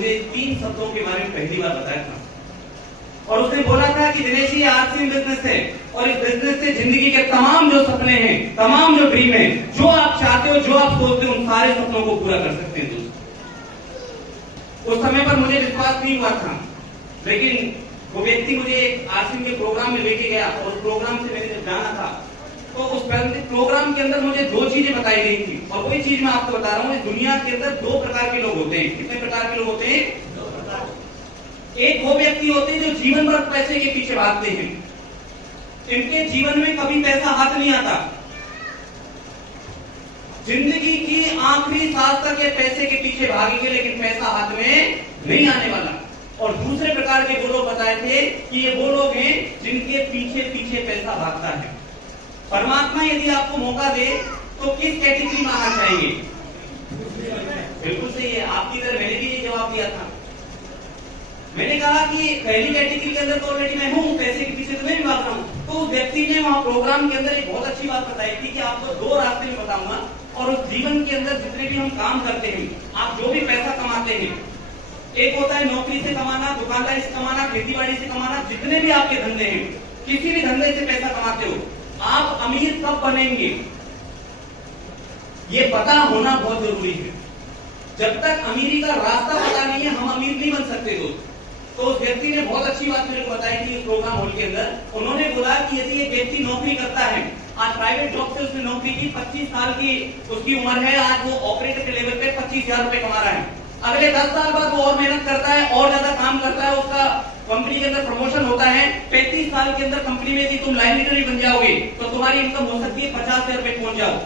मुझे 3 शब्दों के बारे में पहली बार बताया था, और उसने बोला था कि दिनेश जी आरसीएम बिजनेस है, और इस बिजनेस से जिंदगी के तमाम जो सपने हैं, तमाम जो ड्रीम है, जो आप चाहते हो, जो आप सोचते हो, उन सारे सपनों को पूरा कर सकते हैं दोस्त। उस समय पर मुझे विश्वास नहीं हुआ था, लेकिन वो व्यक्ति मुझे एक आरसीएम के प्रोग्राम में लेके गया, और उस प्रोग्राम से मैंने जब जाना था तो उस प्रोग्राम के अंदर मुझे 2 चीजें बताई गई थी, और वही चीज मैं आपको बता रहा हूँ। इस दुनिया के अंदर 2 प्रकार के लोग होते हैं। कितने प्रकार के लोग होते हैं? 2 प्रकार। एक वो व्यक्ति होते हैं जो जीवन भर पैसे के पीछे भागते हैं, इनके जीवन में कभी पैसा हाथ नहीं आता, जिंदगी की आखिरी सांस तक ये पैसे के पीछे भागेंगे, लेकिन पैसा हाथ में नहीं आने वाला। और दूसरे प्रकार के वो लोग बताए थे कि ये वो लोग हैं जिनके पीछे पीछे पैसा भागता है। परमात्मा यदि आपको मौका दे तो किस कैटेगरी में आना चाहेंगे? बिल्कुल सही है, आपकी तरह मैंने भी ये जवाब दिया था। मैंने कहा कि पहली कैटेगरी के अंदर तो ऑलरेडी मैं हूँ, पैसे के पीछे तो मैं भी भाग रहा हूँ। तो उस व्यक्ति ने वहां प्रोग्राम के अंदर एक बहुत अच्छी बात बताई थी कि आपको 2 रास्ते में बताऊंगा, और उस जीवन के अंदर जितने भी हम काम करते हैं, आप जो भी पैसा कमाते हैं, एक होता है नौकरी से कमाना, दुकानदारी से कमाना, खेती बाड़ी से कमाना, जितने भी आपके धंधे हैं, किसी भी धंधे से पैसा कमाते हो, आप अमीर कब बनेंगे ये पता होना बहुत जरूरी है। जब तक अमीरी का रास्ता पता नहीं है, हम अमीर नहीं बन सकते दोस्त। तो उस व्यक्ति ने बहुत अच्छी बात मेरे को बताई थी इस प्रोग्राम हॉल के अंदर। उन्होंने बोला कि यदि एक व्यक्ति नौकरी करता है, आज प्राइवेट जॉब से उसने नौकरी की, 25 साल की उसकी उम्र है, आज वो ऑपरेटर के लेवल पे 25,000 रुपए कमा रहा है। अगले 10 साल बाद वो और मेहनत करता है, और ज्यादा काम करता है, उसका कंपनी के अंदर प्रमोशन होता है। 35 साल के अंदर कंपनी में यदि तुम लाइन लीडर बन जाओगे तो तुम्हारी इनकम हो सकती है 50,000 रुपए पहुंच जाओ।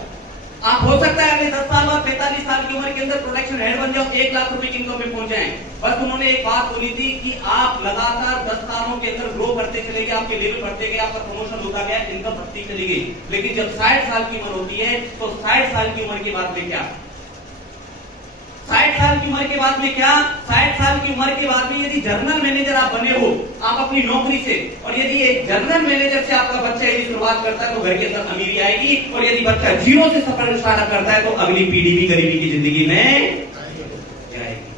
आप हो सकता है अगले 10 साल बाद 45 साल की उम्र के अंदर प्रोडक्शन हेड बन जाओ, 1 लाख रुपए की इनकम पे पहुंच जाए। बस उन्होंने एक बात बोली थी कि आप लगातार 10 सालों के अंदर ग्रो करते चले गए, आपके लेवल बढ़ते गए, आपका प्रमोशन होता गया, इनकम बढ़ती चली गई। लेकिन जब 60 साल की उम्र होती है तो 60 साल की उम्र के बाद में क्या? 60 साल की उम्र के बाद में क्या? 60 साल की उम्र के बाद में यदि जनरल मैनेजर आप बने हो, आप अपनी नौकरी से, और यदि एक जनरल मैनेजर से आपका बच्चा यदि शुरुआत करता है तो घर के अंदर अमीरी आएगी, और यदि बच्चा 0 से सफर स्टार्ट करता है तो अगली पीढ़ी भी गरीबी की जिंदगी में जाएगी।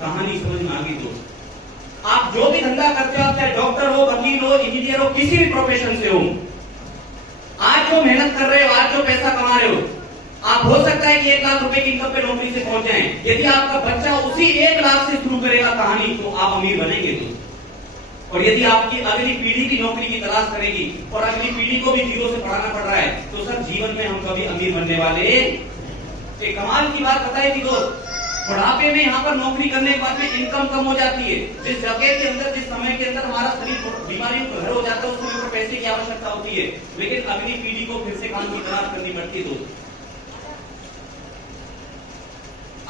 कहानी समझ में आ गई दोस्त? आप जो भी धंधा करते हो, आप चाहे डॉक्टर हो, वकील हो, इंजीनियर हो, किसी भी प्रोफेशन से हो, आज जो मेहनत कर रहे हो, आज जो पैसा कमा रहे हो, आप हो सकता है कि 1 लाख रुपए की इनकम पे नौकरी से पहुंच जाएं। यदि आपका बच्चा उसी 1 लाख से शुरू करेगा कहानी, तो आप अमीर बनेंगे दोस्त। और यदि आपकी अगली पीढ़ी की नौकरी की तलाश करेगी और अगली पीढ़ी को भी 0 से पढ़ाना पड़ रहा है, तो सर जीवन में हम कभी अमीर बनने वाले। एक कमाल की बात बताई थी दोस्त, बुढ़ापे में यहाँ पर नौकरी करने के बाद में इनकम कम हो जाती है। जिस जगह के अंदर, जिस समय के अंदर हमारा शरीर बीमारियों का घर हो जाता है, उस समय पर पैसे की आवश्यकता होती है, लेकिन अगली पीढ़ी को फिर से काम की तलाश करनी पड़ती है दोस्त।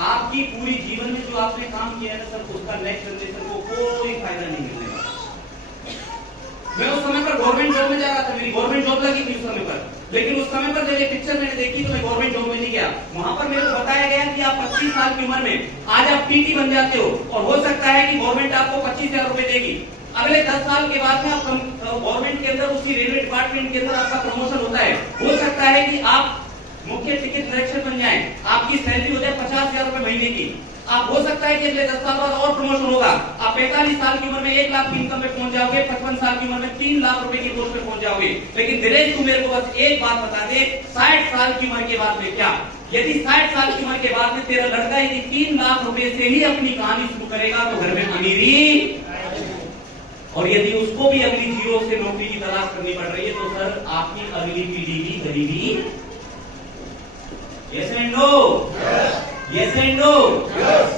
आपकी पूरी जीवन में जो आपने काम किया है ना सर, उसका नेक्स्ट जनरेशन को कोई फायदा नहीं मिलने वाला। मैं उस समय पर गवर्नमेंट जॉब में जा रहा था, मेरी गवर्नमेंट जॉब लगी थी उस समय पर, लेकिन उस समय पर जब ये पिक्चर मैंने देखी तो मैं गवर्नमेंट जॉब में नहीं गया। वहां पर मेरे को बताया गया कि आप 25 साल की उम्र में आज आप पीटी बन जाते हो, और हो सकता है कि गवर्नमेंट आपको 25,000 रुपए देगी। अगले 10 साल के बाद में आप गवर्नमेंट के अंदर, उसी रेलवे डिपार्टमेंट के अंदर आपका प्रमोशन होता है। हो सकता है कि आप मुख्य टिकट डायरेक्टर बन जाएं, आपकी सैलरी हो जाए 50,000 रुपए महीने की। आप हो सकता है कि अगले 10 साल बाद और प्रमोशन होगा, आप 45 साल की उम्र में 1 लाख की इनकम पे पहुंच जाओगे, 55 साल की उम्र में 3 लाख रुपए की पोस्ट पे पहुंच जाओगे। लेकिन दिनेश, तू मेरे को बस एक बात बता दे, 60 साल की उम्र के बाद में क्या? यदि 60 साल की उम्र के बाद में तेरा लड़का यदि 3 लाख रुपए से ही अपनी कहानी शुरू करेगा तो घर में अमीरी, और यदि उसको भी अगली 0 से नौकरी की तलाश करनी पड़ रही है, तो सर आपकी अगली पीढ़ी भी गरीबी। Yes and no? Yes and no? Yes.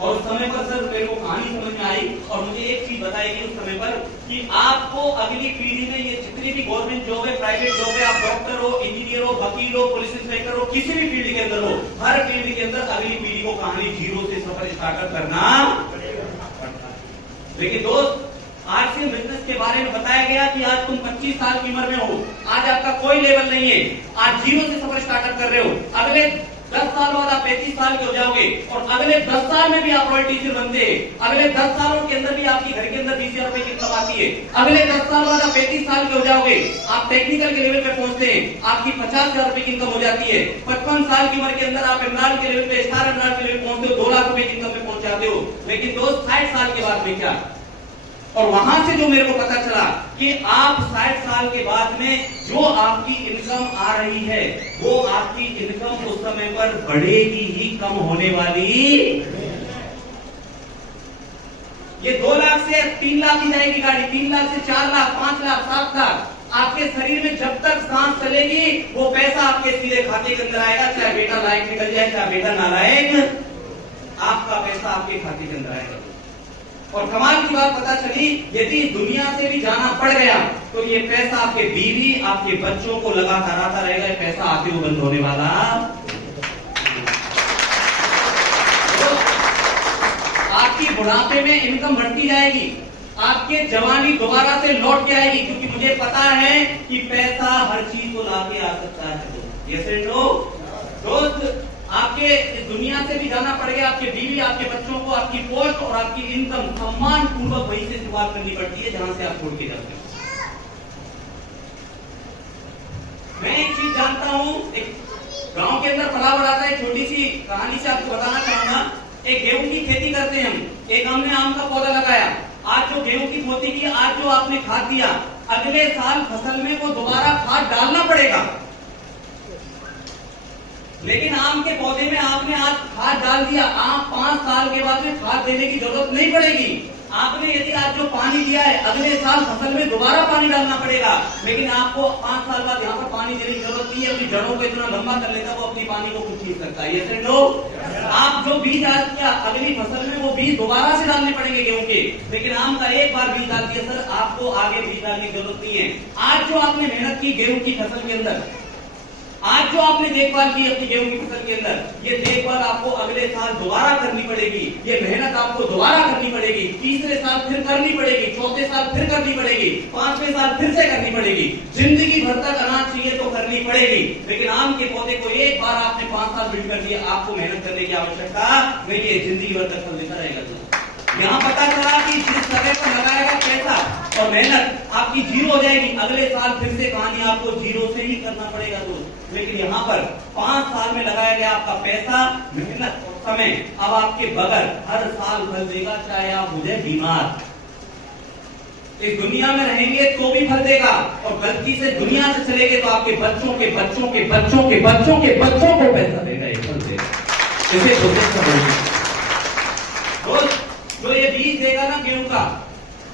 और उस समय पर सर मेरे को कहानी समझ में आई, और मुझे एक चीज बताई गई उस समय पर कि आपको अगली पीढ़ी में ये जितनी भी गवर्नमेंट जॉब है, प्राइवेट जॉब है, आप डॉक्टर हो, इंजीनियर हो, वकील हो, पुलिस इंस्पेक्टर हो, किसी भी फील्ड के अंदर हो, हर फील्ड के अंदर अगली पीढ़ी को कहानी 0 से सफर स्टार्ट करना पड़ता। लेकिन दोस्त, आरसीएम बिजनेस के बारे में बताया गया कि आज तुम 25 साल की उम्र में हो, आज आपका कोई लेवल नहीं है, आज 0 से सफर स्टार्टअप कर रहे हो। अगले 10 साल बाद आप 35 साल के हो जाओगे, और अगले 10 साल में भी आप रॉयल टीचर बनते हैं। अगले 10 सालों के अंदर भी आपकी घर के अंदर 20,000 रुपए की इनकम आती है। अगले 10 साल बाद आप 35 साल के हो जाओगे, आप टेक्निकल के लेवल पे पहुंचते हैं, आपकी 50,000 रुपए की इनकम हो जाती है। 55 साल की उम्र के अंदर आप एमराल्ड के लेवल पे, स्टार एमराल्ड के लेवल पे पहुंचते हो, 2 लाख रुपए की इनकम में पहुंच जाते हो, लेकिन दोस्त 60 साल के बाद में क्या? और वहां से जो मेरे को पता चला कि आप 60 साल के बाद में जो आपकी इनकम आ रही है वो आपकी इनकम उस समय पर बढ़ेगी ही, कम होने वाली। ये 2 लाख से 3 लाख की जाएगी गाड़ी, 3 लाख से 4 लाख, 5 लाख, 7 लाख। आपके शरीर में जब तक सांस चलेगी वो पैसा आपके सीधे खाते के अंदर आएगा, चाहे बेटा लायक निकल जाए चाहे बेटा नालायक, आपका पैसा आपके खाते के अंदर आएगा। और कमाल की बात पता चली, यदि दुनिया से भी जाना पड़ गया तो ये पैसा आपके बीवी, आपके बच्चों को लगातार आता रहेगा, ये पैसा आते हुए बंद होने वाला। तो आपकी बुढ़ापे में इनकम बढ़ती जाएगी, आपके जवानी दोबारा से लौट के आएगी, क्योंकि मुझे पता है कि पैसा हर चीज को लाके आ सकता है। यस एंड नो दोस्त, आपके इस दुनिया से भी जाना पड़ गया, आपके बीवी, आपके बच्चों को आपकी पोस्ट और आपकी इनकम सम्मान पूर्वक वहीं से शुरुआत करनी पड़ती है जहां से आप छोड़ के जाते हैं। मैं एक चीज जानता हूं, एक गांव के अंदर पला बड़ा था, एक छोटी सी कहानी से आपको बताना चाहूंगा। एक गेहूं की खेती करते हैं हम, एक हमने आम का पौधा लगाया। आज जो गेहूं की खेती की, आज जो आपने खाद दिया, अगले साल फसल में वो दोबारा खाद डालना पड़ेगा। लेकिन आम के पौधे में आपने आज खाद डाल दिया, आम 5 साल के बाद में खाद देने की जरूरत नहीं पड़ेगी। आपने यदि आज जो पानी दिया है, अगले साल फसल में दोबारा पानी डालना पड़ेगा, लेकिन आपको 5 साल बाद यहाँ पर पानी देने की जरूरत नहीं है। अपनी जड़ों को इतना लंबा कर लेता वो अपनी पानी को खुद खींच सकता है। ये लोग, आप जो बीज आज किया, अगली फसल में वो बीज दोबारा से डालने पड़ेंगे गेहूं के, लेकिन आम का एक बार बीज डाल दिया सर, आपको आगे बीज डालने की जरूरत नहीं है। आज जो आपने मेहनत की गेहूं की फसल के अंदर, आज जो आपने देखभाल की अपनी गेहूं की फसल के अंदर, ये देखभाल आपको अगले साल दोबारा करनी पड़ेगी, ये मेहनत आपको दोबारा करनी पड़ेगी, तीसरे साल फिर करनी पड़ेगी, चौथे साल फिर करनी पड़ेगी, 5वें साल फिर से करनी पड़ेगी। जिंदगी भर तक अनाज चाहिए तो करनी पड़ेगी, लेकिन आम के पौधे को एक बार आपने 5 साल बिल्ड कर दिया, आपको मेहनत करने की आवश्यकता नहीं है, जिंदगी भर तक फल देता रहेगा। यहाँ पता चला कि जिस तरह पर लगाएगा पैसा और मेहनत आपकी जीरो हो जाएगी, अगले साल फिर से कहानी आपको जीरो से ही करना पड़ेगा दोस्त। लेकिन यहाँ पर 5 साल में लगाया गया आपका पैसा, मेहनत और समय अब आपके बगैर हर साल फल देगा, चाहे आप हो जाए बीमार। इस दुनिया में रहेंगे तो भी फल देगा, और गलती से दुनिया से चले गए तो आपके बच्चों के बच्चों के बच्चों के बच्चों के बच्चों को पैसा देगा, ये फल देगा। इसे जो ये बीज देगा ना गेहूं का,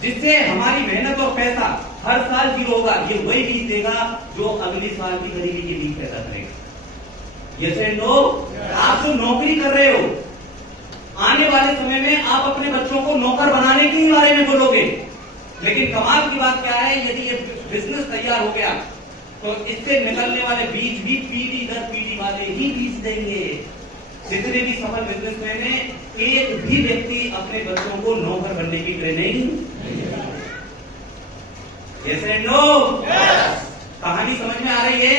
जिससे हमारी मेहनत और पैसा हर साल जीरो होगा, ये वही बीज देगा जो अगली साल की गरीबी के बीज पैदा करेगा। ये से नो, आप जो नौकरी कर रहे हो, आने वाले समय में आप अपने बच्चों को नौकर बनाने के बारे में बोलोगे, लेकिन कमाल की बात क्या है, यदि ये बिजनेस तैयार हो गया तो इससे निकलने वाले बीज भी पीढ़ी दर पीढ़ी वाले ही बीज देंगे। जितने भी सफल बिजनेसमैन हैं, एक भी व्यक्ति अपने बच्चों को नौकर बनने की ट्रेनिंग, yes and no? कहानी समझ में आ रही है?